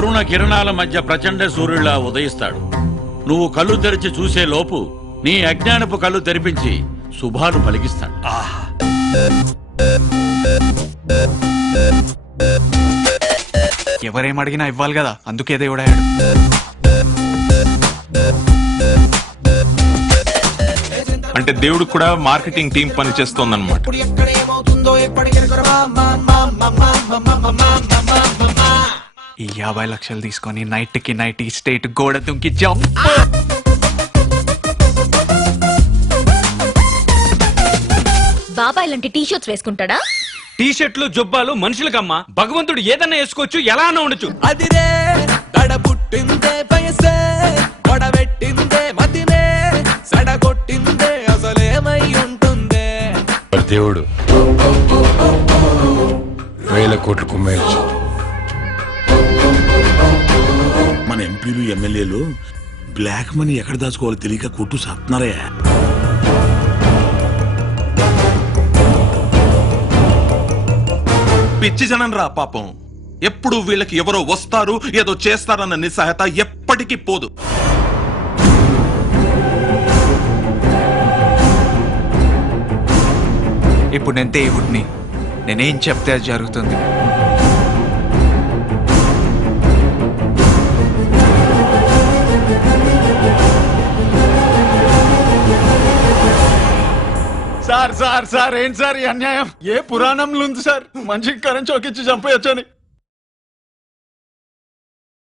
అరుణ కిరణాల మధ్య ప్రచండ సూర్యులా ఉదయిస్తాడు. నువ్వు కళ్ళు తెరిచి చూసే లోపు నీ అజ్ఞానపు కళ్ళు తెరిపించి శుభాలు పలికిస్తాడు. ఎవరేం అడిగినా ఇవ్వాలి కదా, అందుకే దేవుడాడు. అంటే దేవుడు కూడా మార్కెటింగ్ టీం పని చేస్తోందన్నమాట. ఈ 50 లక్షలు తీసుకొని నైట్ స్టేట్ గోడ దుంకి జంప్. బాబాయ్ లాంటి టీ షర్ట్స్ వేసుకుంటాడా? టీ షర్ట్లు జొబ్బాలు మనుషులకమ్మా. భగవంతుడు ఏదన్నా వేసుకోవచ్చు, ఎలా అన్నా ఉండొచ్చు. అదిరే దడబుట్టిందే పయసే కొడబెట్టిందే మతినే సడగొట్టిందే అసలేమై ఉంటుందే. దేవుడు 1000 కోట్లు కుమ్మేయచ్చు. మన ఎంపీలు ఎమ్మెల్యేలు బ్లాక్ మనీ ఎక్కడ దాచుకోవాలో తెలియక కొట్టు సాత్తున్నారే. పిచ్చి జనం రా పాపం. ఎప్పుడు వీళ్ళకి ఎవరో వస్తారు ఏదో చేస్తారన్న నిస్సహాయత ఎప్పటికీ పోదు. ఇప్పుడు నేను దేవుడిని, నేనేం చెప్తే అది జరుగుతుంది. సార్ ఏంటి సార్ ఈ అన్యాయం? ఏ పురాణంలో ఉంది సార్ మనిషికి కరెంట్ చౌకిచ్చి చంపేయచ్చని?